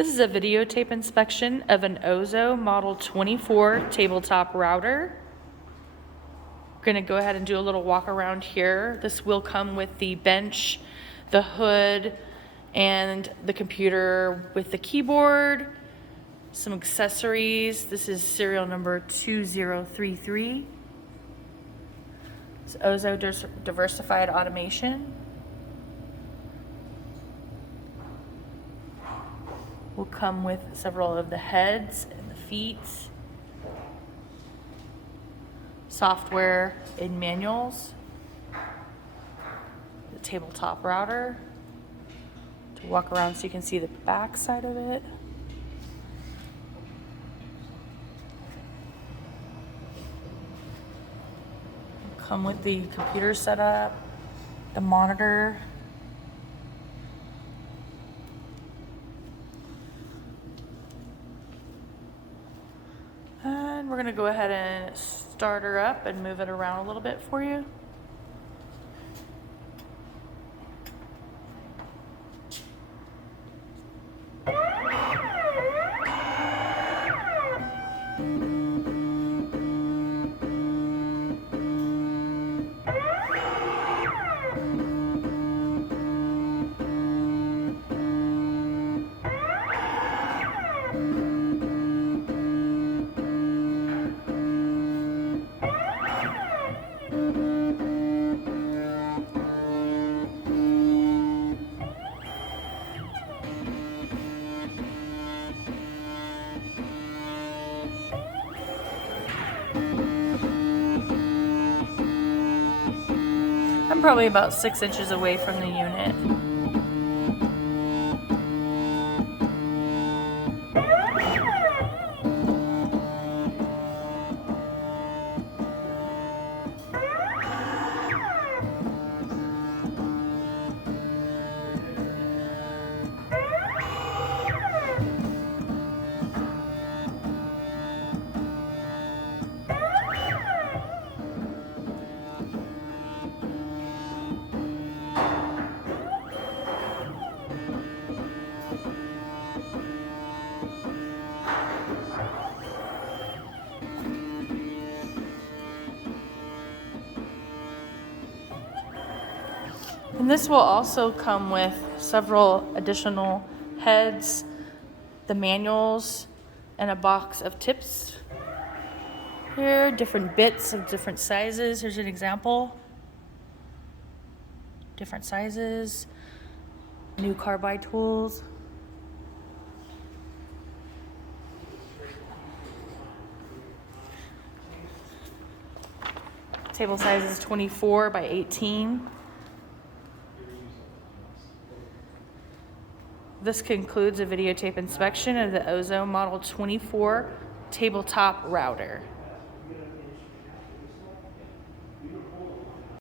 This is a videotape inspection of an Ozo Model 24 tabletop router. We're going to go ahead and do a little walk around here. This will come with the bench, the hood, and the computer with the keyboard, some accessories. This is serial number 2033. It's Ozo Diversified Automation. Will come with several of the heads and the feet, software and manuals, the tabletop router, to walk around so you can see the back side of it. Come with the computer setup, the monitor, and we're going to go ahead and start her up and move it around a little bit for you. I'm probably about 6 inches away from the unit. And this will also come with several additional heads, the manuals, and a box of tips. Here, different bits of different sizes. Here's an example. Different sizes, new carbide tools. Table size is 24 by 18. This concludes a videotape inspection of the Ozo Model 24 tabletop router.